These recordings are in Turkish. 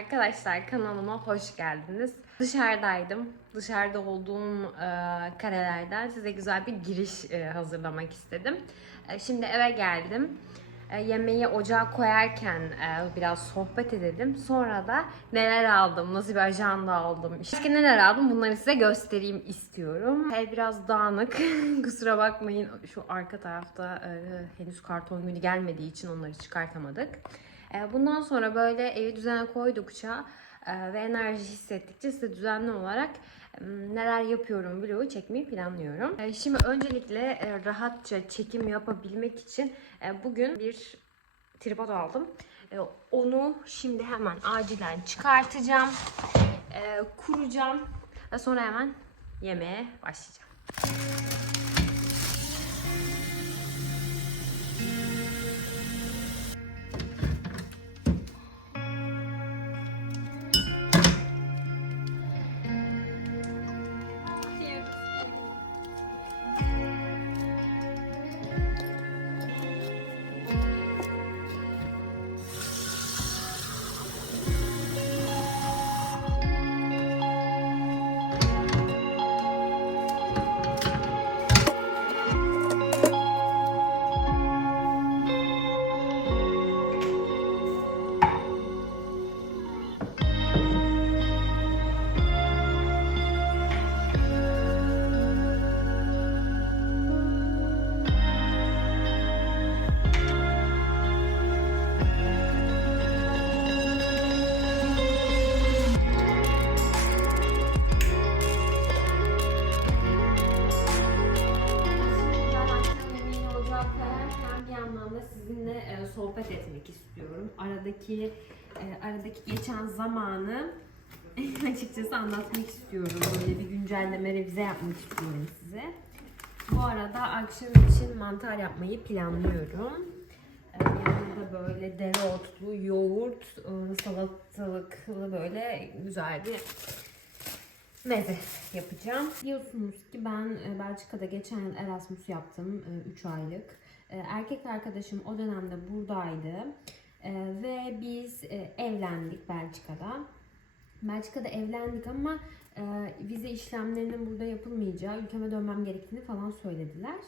Arkadaşlar kanalıma hoş geldiniz. Dışarıdaydım. Dışarıda olduğum e, karelerden size güzel bir giriş e, hazırlamak istedim. E, şimdi eve geldim. E, yemeği ocağa koyarken e, biraz sohbet edelim. Sonra da neler aldım, nasıl bir ajanda aldım, işte neler aldım bunları size göstereyim istiyorum. Ev biraz dağınık. Kusura bakmayın şu arka tarafta e, henüz karton günü gelmediği için onları çıkartamadık. E, Bundan sonra böyle evi düzene koydukça e, ve enerji hissettikçe size düzenli olarak neler yapıyorum vlogu çekmeyi planlıyorum. E, Şimdi öncelikle e, rahatça çekim yapabilmek için bugün bir tripod aldım. Onu şimdi hemen acilen çıkartacağım. Kuracağım ve sonra hemen yemeğe başlayacağım. Sohbet etmek istiyorum. Aradaki e, aradaki geçen zamanı açıkçası anlatmak istiyorum. Böyle bir güncelleme revize yapmak istiyorum size. Bu arada akşam için mantar yapmayı planlıyorum. E, yanında böyle dereotlu, yoğurt, e, salatalıklı böyle güzel bir meze yapacağım. Biliyorsunuz ki ben e, Belçika'da geçen Erasmus yaptım 3 aylık. E, Erkek arkadaşım o dönemde buradaydı E, ve biz e, evlendik Belçika'da. Belçika'da evlendik ama e, vize işlemlerinin burada yapılmayacağı, ülkeme dönmem gerektiğini falan söylediler.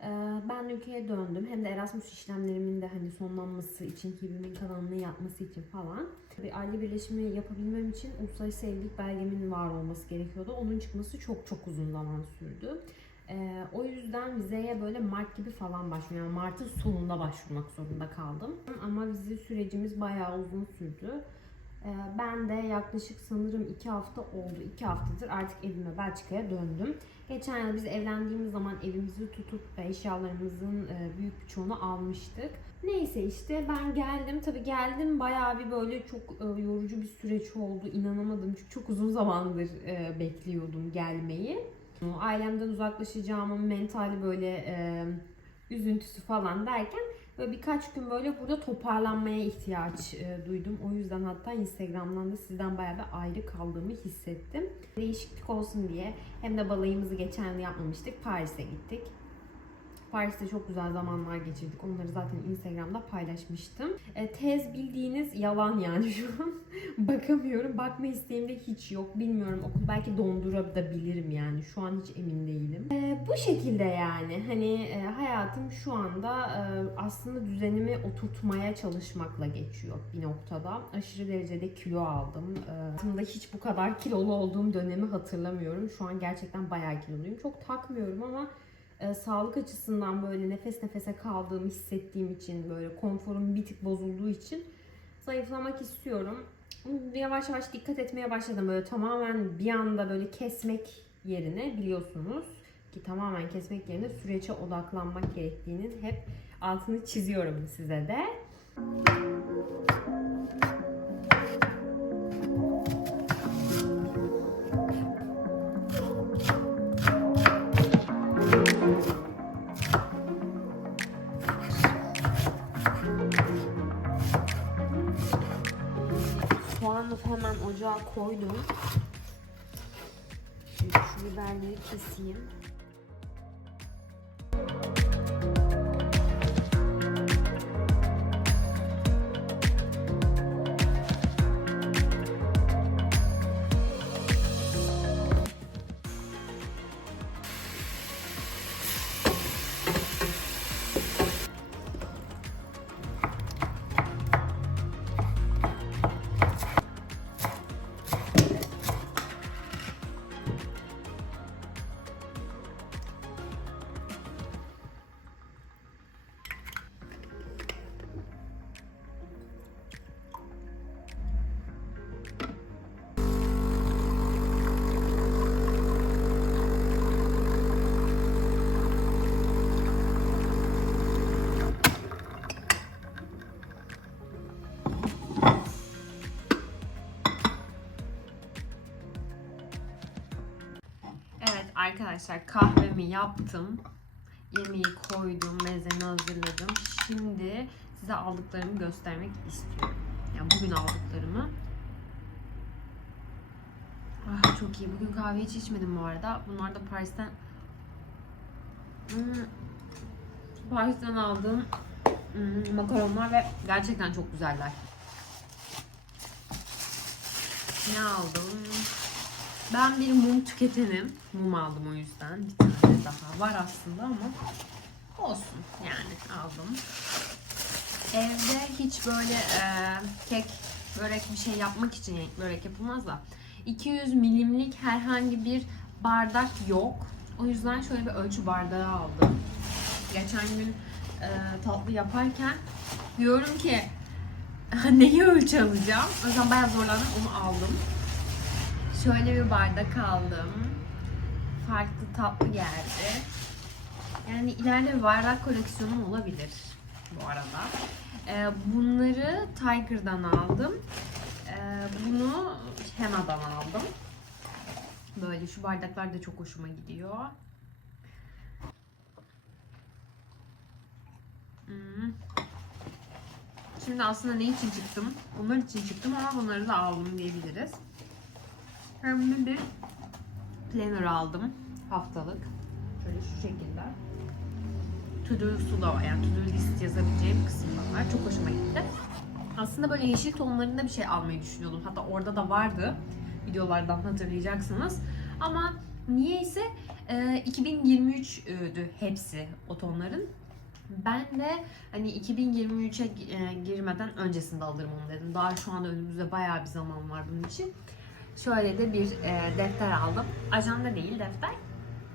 E, ben ülkeye döndüm. Hem de Erasmus işlemlerimin de hani sonlanması için, hibimin kalanını yapması için falan. Bir aile birleşimi yapabilmem için uluslararası evlilik belgemin var olması gerekiyordu. Onun çıkması çok çok uzun zaman sürdü. Ee, o yüzden vizeye böyle Mart gibi falan başvurdum. Yani Mart'ın sonunda başvurmak zorunda kaldım. Ama vize sürecimiz bayağı uzun sürdü. Ee, ben de yaklaşık sanırım iki hafta oldu. iki haftadır artık evime Belçika'ya döndüm. Geçen yıl biz evlendiğimiz zaman evimizi tutup eşyalarımızın e, büyük bir çoğunu almıştık. Neyse işte ben geldim. Tabii geldim bayağı bir böyle çok e, yorucu bir süreç oldu. İnanamadım çünkü çok uzun zamandır e, bekliyordum gelmeyi. Ailemden uzaklaşacağımın mentali böyle e, üzüntüsü falan derken böyle birkaç gün böyle burada toparlanmaya ihtiyaç e, duydum. O yüzden hatta Instagram'dan da sizden bayağı bir ayrı kaldığımı hissettim. Değişiklik olsun diye hem de balayımızı geçen yıl yapmamıştık. Paris'e gittik. Paris'te çok güzel zamanlar geçirdik. Onları zaten Instagram'da paylaşmıştım. E, tez bildiğiniz yalan yani şu an. Bakamıyorum. Bakma isteğim de hiç yok. Bilmiyorum okul belki dondurabilirim yani. Şu an hiç emin değilim. E, bu şekilde yani. Hani e, hayatım şu anda e, aslında düzenimi oturtmaya çalışmakla geçiyor bir noktada. Aşırı derecede kilo aldım. E, hayatımda hiç bu kadar kilolu olduğum dönemi hatırlamıyorum. Şu an gerçekten bayağı kiloluyum. Çok takmıyorum ama e, sağlık açısından böyle nefes nefese kaldığımı hissettiğim için böyle konforum bir tık bozulduğu için zayıflamak istiyorum. Yavaş yavaş dikkat etmeye başladım böyle tamamen bir anda böyle kesmek yerine biliyorsunuz ki tamamen kesmek yerine sürece odaklanmak gerektiğinin hep altını çiziyorum size de. Ocağa koydum. Şimdi şu biberleri keseyim. Arkadaşlar kahvemi yaptım. Yemeği koydum, mezemi hazırladım. Şimdi size aldıklarımı göstermek istiyorum. Yani bugün aldıklarımı. Ah, çok iyi. Bugün kahve hiç içmedim bu arada. Bunlar da Paris'ten Hmm, Paris'ten aldığım hmm, makaronlar ve gerçekten çok güzeller. Ne aldım? Ben bir mum tüketenim. Mum aldım o yüzden. Bir tane daha var aslında ama olsun yani aldım. Evde hiç böyle e, kek, börek bir şey yapmak için börek yapılmaz da 200 milimlik herhangi bir bardak yok. O yüzden şöyle bir ölçü bardağı aldım. Geçen gün e, tatlı yaparken diyorum ki neyi ölçü alacağım? O yüzden bayağı zorlandım onu aldım. Şöyle bir bardak aldım. Farklı tatlı geldi. Yani ileride bir bardak koleksiyonum olabilir bu arada. Ee, bunları Tiger'dan aldım. Ee, bunu Hema'dan aldım. Böyle şu bardaklar da çok hoşuma gidiyor. Hmm. Şimdi aslında ne için çıktım? Bunlar için çıktım ama bunları da aldım diyebiliriz. Hem bir planner aldım haftalık. Şöyle şu şekilde. To-do'su da var. Yani to-do list yazabileceğim kısım da var. Çok hoşuma gitti. Aslında böyle yeşil tonlarında bir şey almayı düşünüyordum. Hatta orada da vardı. Videolardan hatırlayacaksınız. Ama niyeyse e, 2023'dü hepsi o tonların. Ben de hani 2023'e e, girmeden öncesinde alırım onu dedim. Daha şu an önümüzde bayağı bir zaman var bunun için. Şöyle de bir e, defter aldım. Ajanda değil defter.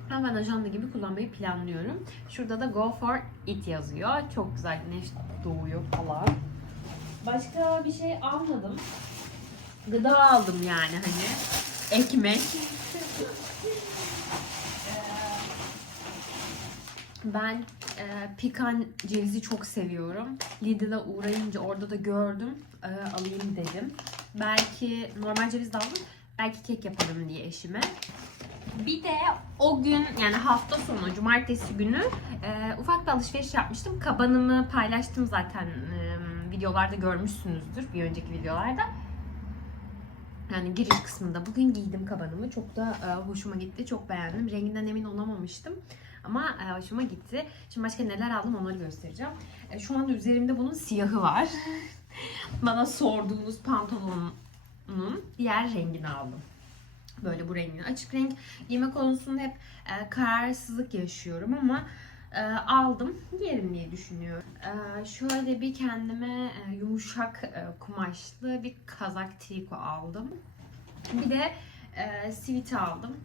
Hem ben ajanda gibi kullanmayı planlıyorum. Şurada da Go for It yazıyor. Çok güzel güneş doğuyor falan. Başka bir şey almadım. Gıda aldım yani hani. Ekmek. Ben e, pikan cevizi çok seviyorum. Lidl'a uğrayınca orada da gördüm. E, alayım dedim. Belki normal ceviz aldım. Belki kek yaparım diye eşime. Bir de o gün yani hafta sonu cumartesi günü e, ufak bir alışveriş yapmıştım. Kabanımı paylaştım zaten e, videolarda görmüşsünüzdür bir önceki videolarda. Yani giriş kısmında bugün giydim kabanımı. Çok da e, hoşuma gitti. Çok beğendim. Renginden emin olamamıştım. Ama e, hoşuma gitti. Şimdi başka neler aldım onları göstereceğim. E, şu anda üzerimde bunun siyahı var. Bana sorduğunuz pantolonun diğer rengini aldım. Böyle bu rengini. Açık renk giyme konusunda hep e, kararsızlık yaşıyorum ama e, aldım. Giyerim diye düşünüyorum. E, şöyle bir kendime e, yumuşak e, kumaşlı bir kazak triko aldım. Bir de e, sivit aldım.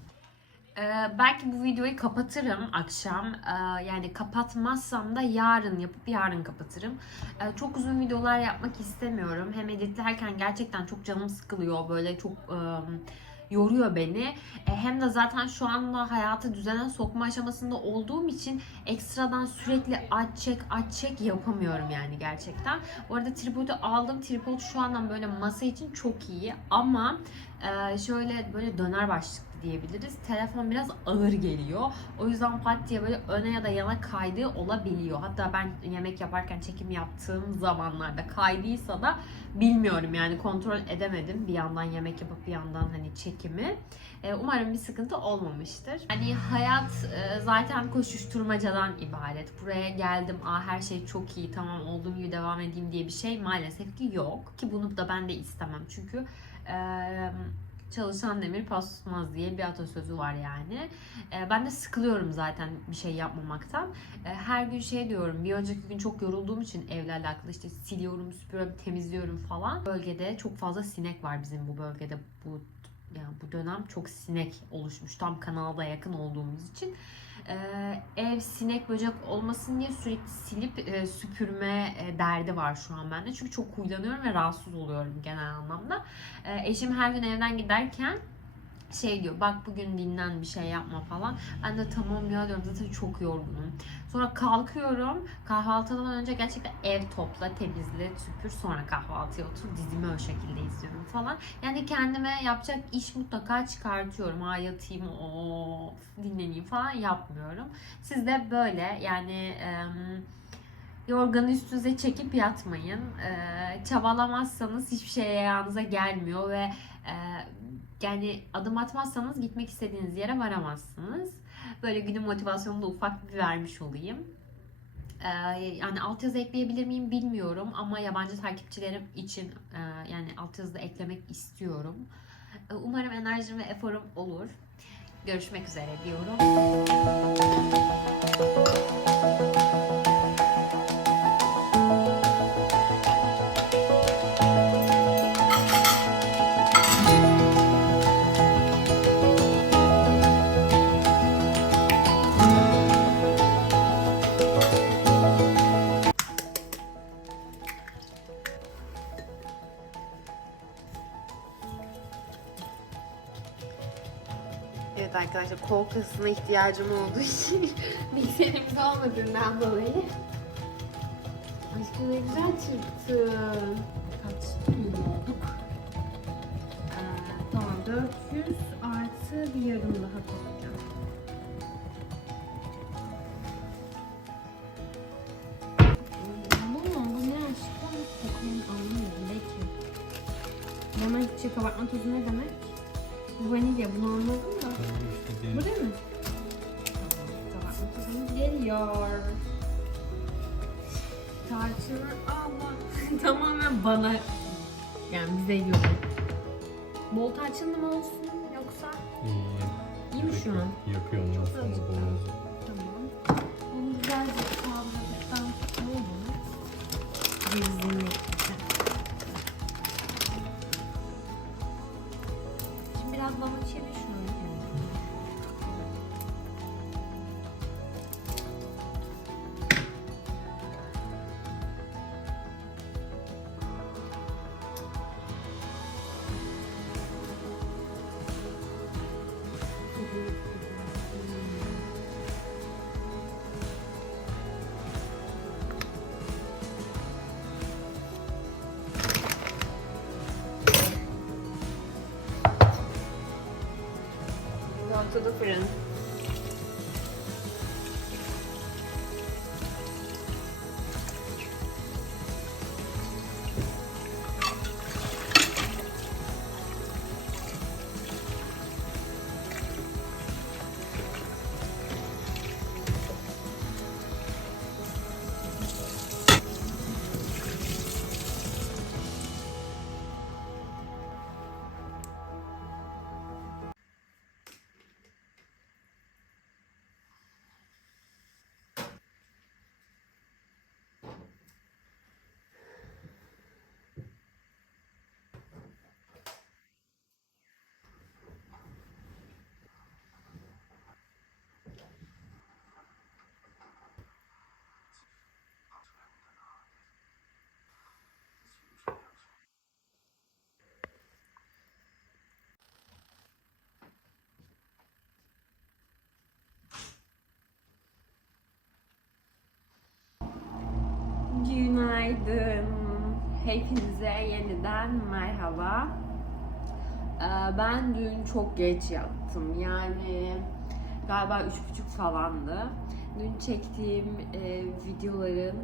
Ee, belki bu videoyu kapatırım akşam. Ee, yani kapatmazsam da yarın yapıp yarın kapatırım. Ee, çok uzun videolar yapmak istemiyorum. Hem editlerken gerçekten çok canım sıkılıyor. Böyle çok ıı, yoruyor beni. E, hem de zaten şu anda hayatı düzene sokma aşamasında olduğum için ekstradan sürekli aç çek aç çek yapamıyorum yani gerçekten. Bu arada tripodu aldım. Tripod şu andan böyle masa için çok iyi ama e, şöyle böyle döner başlıklı diyebiliriz. Telefon biraz ağır geliyor. O yüzden pat diye böyle öne ya da yana kaydığı olabiliyor. Hatta ben yemek yaparken çekim yaptığım zamanlarda kaydıysa da bilmiyorum yani kontrol edemedim. Bir yandan yemek yapıp bir yandan hani çekimi. E, Umarım bir sıkıntı olmamıştır. Hani hayat e, zaten koşuşturmacadan ibaret. Buraya geldim, aa her şey çok iyi, tamam olduğum gibi devam edeyim diye bir şey maalesef ki yok. Ki bunu da ben de istemem. Çünkü e, çalışan demir pas tutmaz diye bir atasözü var yani. E, ben de sıkılıyorum zaten bir şey yapmamaktan. E, her gün şey diyorum, bir önceki gün çok yorulduğum için evle alakalı işte siliyorum, süpürüyorum, temizliyorum falan. Bölgede çok fazla sinek var bizim bu bölgede. Bu yani bu dönem çok sinek oluşmuş. Tam kanalda yakın olduğumuz için. Ee, ev sinek böcek olmasın diye sürekli silip e, süpürme e, derdi var şu an bende. Çünkü çok huylanıyorum ve rahatsız oluyorum genel anlamda. Ee, eşim her gün evden giderken şey diyor bak bugün dinlen bir şey yapma falan. Ben de tamam ya diyorum zaten çok yorgunum. Sonra kalkıyorum kahvaltıdan önce gerçekten ev topla, temizle, süpür sonra kahvaltıya otur dizimi o şekilde izliyorum falan. Yani kendime yapacak iş mutlaka çıkartıyorum. Ha yatayım of dinleneyim falan yapmıyorum. Siz de böyle yani em, yorganı üstünüze çekip yatmayın. Ee, çabalamazsanız hiçbir şey ayağınıza gelmiyor ve e, yani adım atmazsanız gitmek istediğiniz yere varamazsınız. Böyle günün motivasyonunu da ufak bir vermiş olayım. Ee, yani altyazı ekleyebilir miyim bilmiyorum ama yabancı takipçilerim için e, yani altyazı da eklemek istiyorum. Ee, Umarım enerjim ve eforum olur. Görüşmek üzere diyorum. Kol kasına ihtiyacım olduğu için bilgisayarımız olmadığından dolayı. Aşkım ne güzel çırptın. Kaç milyon olduk? Ee, tamam 400 artı bir yarım daha Bu vanilya bunu anladım da. Bu değil mi? Tamam, tozumuz geliyor. Tarçını ama tamamen bana yani bize yok. Bol tarçınlı mı olsun yoksa İyi. iyi mi şu an? Yakıyor azıcık daha. boğazı. Go Hepinize yeniden merhaba. Ee, Ben dün çok geç yattım. Yani galiba üç buçuk falandı. Dün çektiğim e, videoların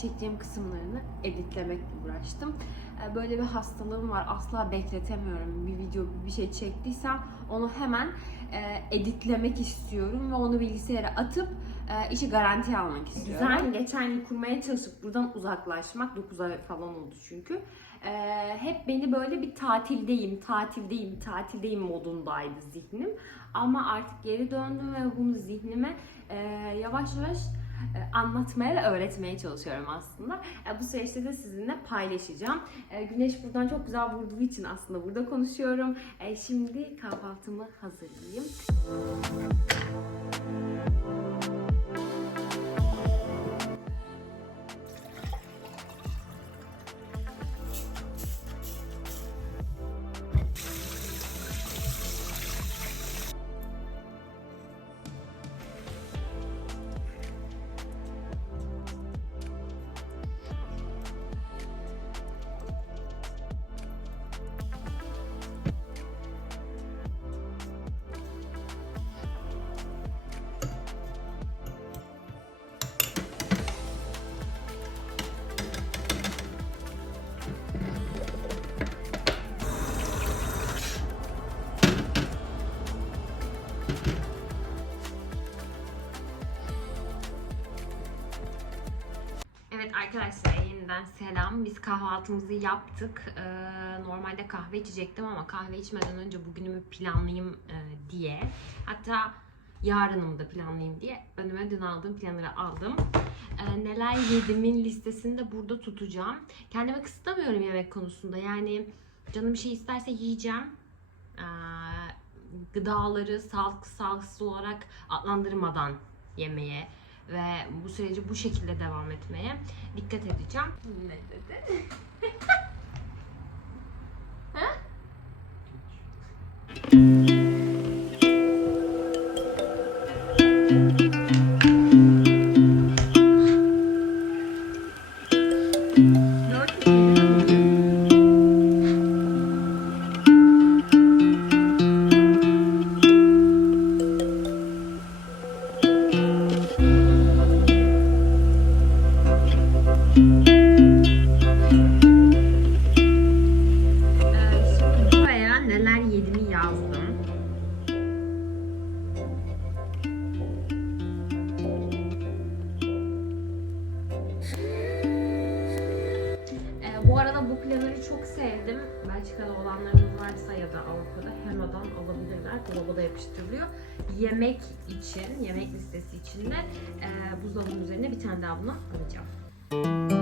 çektiğim kısımlarını editlemekle uğraştım. Ee, Böyle bir hastalığım var. Asla bekletemiyorum. Bir video, bir şey çektiysem onu hemen e, editlemek istiyorum ve onu bilgisayara atıp e, işi garantiye almak istiyorum. Düzen geçen yıl kurmaya çalışıp buradan uzaklaşmak 9 ay falan oldu çünkü. E, hep beni böyle bir tatildeyim, tatildeyim, tatildeyim modundaydı zihnim. Ama artık geri döndüm ve bunu zihnime e, yavaş yavaş e, anlatmaya ve öğretmeye çalışıyorum aslında. E, Bu süreçte de sizinle paylaşacağım. E, Güneş buradan çok güzel vurduğu için aslında burada konuşuyorum. Şimdi kahvaltımı hazırlayayım. Biz kahvaltımızı yaptık. Ee, normalde kahve içecektim ama kahve içmeden önce bugünümü planlayayım e, diye. Hatta yarınımı da planlayayım diye önüme dün aldığım planları aldım. Ee, neler yedimin listesini de burada tutacağım. Kendimi kısıtlamıyorum yemek konusunda. Yani canım bir şey isterse yiyeceğim. Ee, gıdaları sağlıklı sağlıksız olarak adlandırmadan yemeye ve bu süreci bu şekilde devam etmeye dikkat edeceğim. Ne dedi? ha? Dolaba yapıştırılıyor. Yemek için, yemek listesi için de e, buzdolabının üzerine bir tane daha bunu alacağım. Evet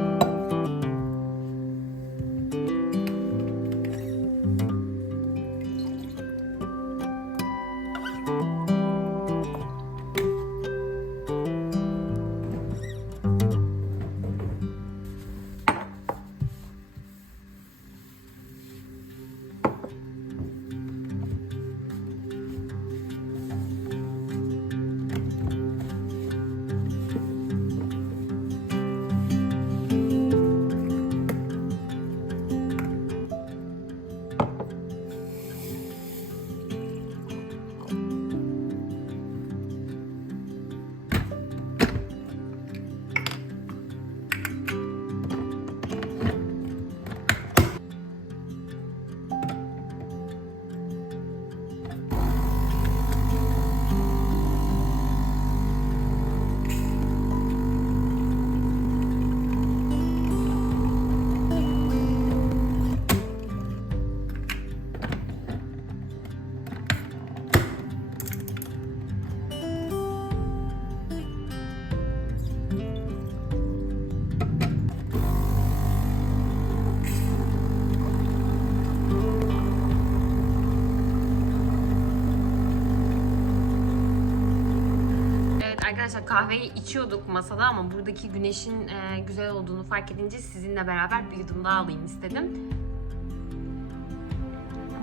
arkadaşlar kahveyi içiyorduk masada ama buradaki güneşin e, güzel olduğunu fark edince sizinle beraber bir yudum daha alayım istedim.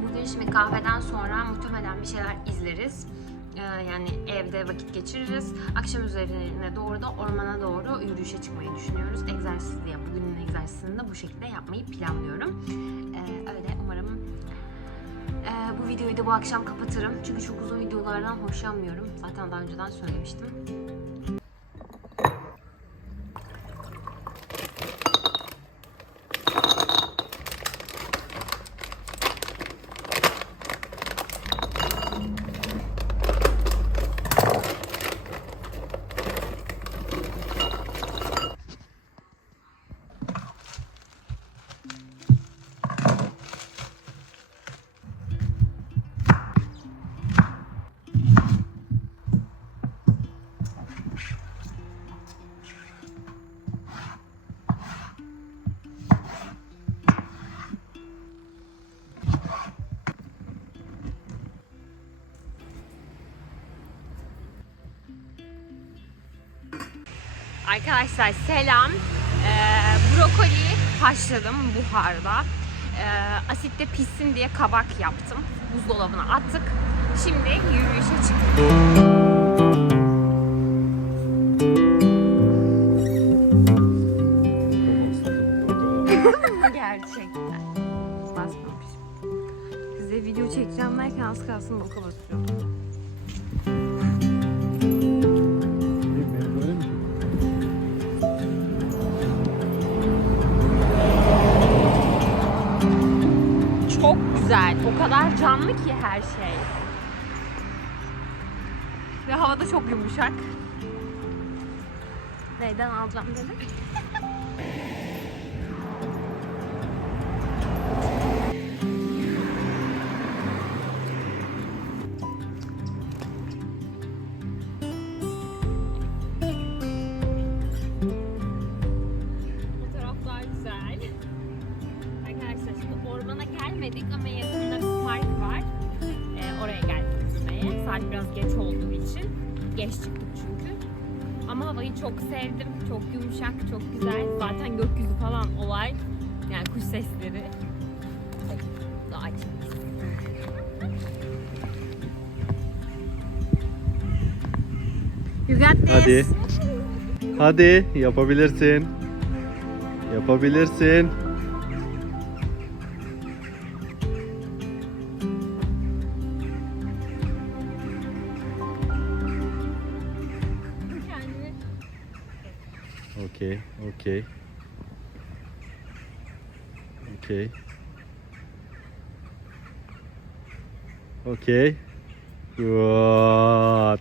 Bugün şimdi kahveden sonra muhtemelen bir şeyler izleriz. E, yani evde vakit geçiririz. Akşam üzerine doğru da ormana doğru yürüyüşe çıkmayı düşünüyoruz. Egzersiz diye bugünün egzersizini de bu şekilde yapmayı planlıyorum. E, öyle umarım ee, bu videoyu da bu akşam kapatırım. Çünkü çok uzun videolardan hoşlanmıyorum. Zaten daha önceden söylemiştim. Arkadaşlar selam. Ee, brokoli haşladım buharda. Ee, asitte pişsin diye kabak yaptım. Buzdolabına attık. Şimdi yürüyüşe çıktık. Gerçekten. Basmamış. Size video çekeceğim derken az kalsın boka basıyorum. Kadar canlı ki her şey. Ve havada çok yumuşak. Neyden alacağım dedim. Hadi. Hadi yapabilirsin. Yapabilirsin. Okey, okey. Okey. Okey. Good.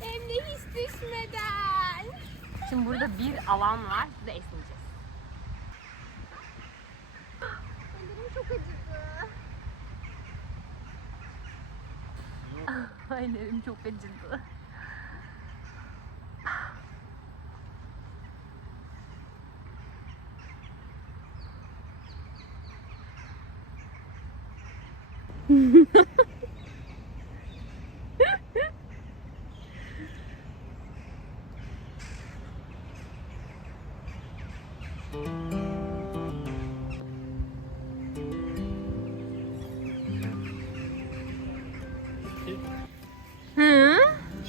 Hem de hiç düşmeden. Şimdi burada bir alan var. Burada esneyeceğiz. Ellerim çok acıdı. Ellerim çok acıdı.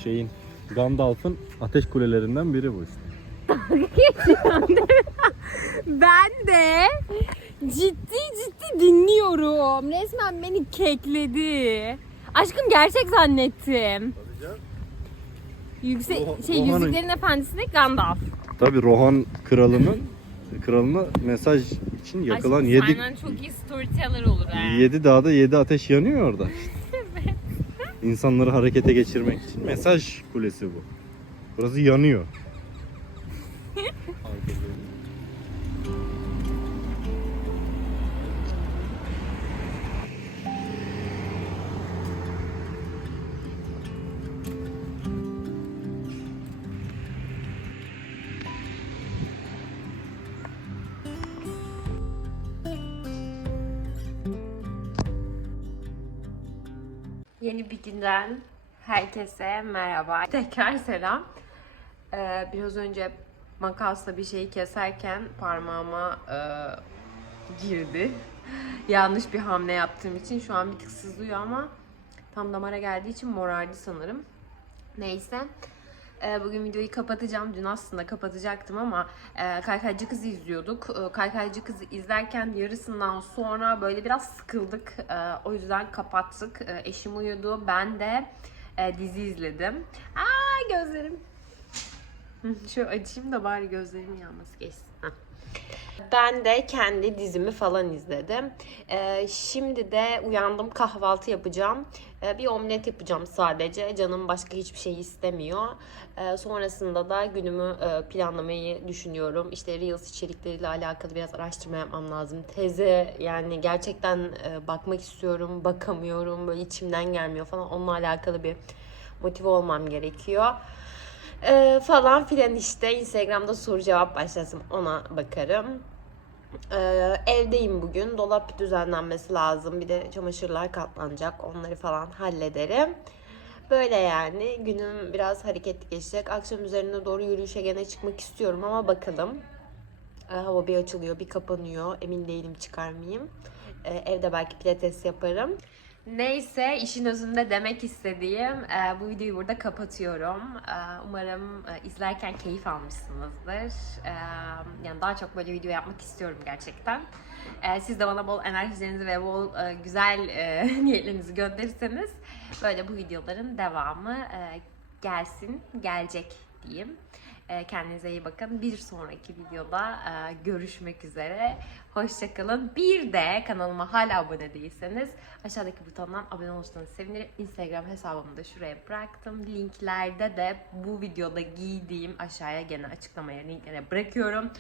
Şeyin Gandalf'ın ateş kulelerinden biri bu işte. Ben de ciddi ciddi dinliyorum. Resmen beni kekledi. Aşkım gerçek zannettim. Yüksek Rohan- şey Rohan'ın- Yüzüklerin Efendisi'nde Gandalf. Tabi Rohan kralının kralına mesaj için yakılan Aşkım 7 senden çok iyi storyteller olur ha. 7 dağda 7 ateş yanıyor orada. İnsanları harekete geçirmek için mesaj kulesi bu. Burası yanıyor. Yeni bir günden herkese merhaba. Tekrar selam. Ee, biraz önce makasla bir şeyi keserken parmağıma e, girdi. Yanlış bir hamle yaptığım için şu an bir tık sızlıyor ama tam damara geldiği için morardı sanırım. Neyse. Ee, Bugün videoyu kapatacağım. Dün aslında kapatacaktım ama e, Kaykaycı Kız'ı izliyorduk. E, Kaykaycı Kız'ı izlerken yarısından sonra böyle biraz sıkıldık. E, O yüzden kapattık. Eşim uyudu. Ben de e, dizi izledim. Aa gözlerim. Şu açayım da bari gözlerimin yanması geçsin. Heh. Ben de kendi dizimi falan izledim. Ee, şimdi de uyandım kahvaltı yapacağım. Ee, bir omlet yapacağım sadece. Canım başka hiçbir şey istemiyor. Ee, sonrasında da günümü e, planlamayı düşünüyorum. İşte Reels içerikleriyle alakalı biraz araştırma yapmam lazım. Teze yani gerçekten e, bakmak istiyorum, bakamıyorum. Böyle içimden gelmiyor falan. Onunla alakalı bir motive olmam gerekiyor. Ee, falan filan işte Instagram'da soru cevap başlasın ona bakarım. Ee, evdeyim bugün. Dolap düzenlenmesi lazım. Bir de çamaşırlar katlanacak. Onları falan hallederim. Böyle yani günüm biraz hareketli geçecek. Akşam üzerine doğru yürüyüşe gene çıkmak istiyorum ama bakalım. Ee, hava bir açılıyor, bir kapanıyor. Emin değilim çıkar mıyım. Ee, evde belki pilates yaparım. Neyse işin özünde demek istediğim e, bu videoyu burada kapatıyorum. E, umarım e, izlerken keyif almışsınızdır. Yani daha çok böyle video yapmak istiyorum gerçekten. Siz de bana bol enerjilerinizi ve bol güzel niyetlerinizi gönderirseniz böyle bu videoların devamı gelsin, gelecek diyeyim. E, Kendinize iyi bakın. Bir sonraki videoda e, görüşmek üzere. Hoşçakalın. Bir de kanalıma hala abone değilseniz aşağıdaki butondan abone olursanız sevinirim. Instagram hesabımı da şuraya bıraktım. Linklerde de bu videoda giydiğim aşağıya gene açıklamaya linklere bırakıyorum.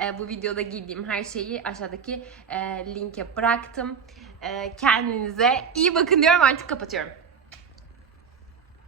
e, bu videoda giydiğim her şeyi aşağıdaki e, linke bıraktım. Kendinize iyi bakın diyorum artık kapatıyorum.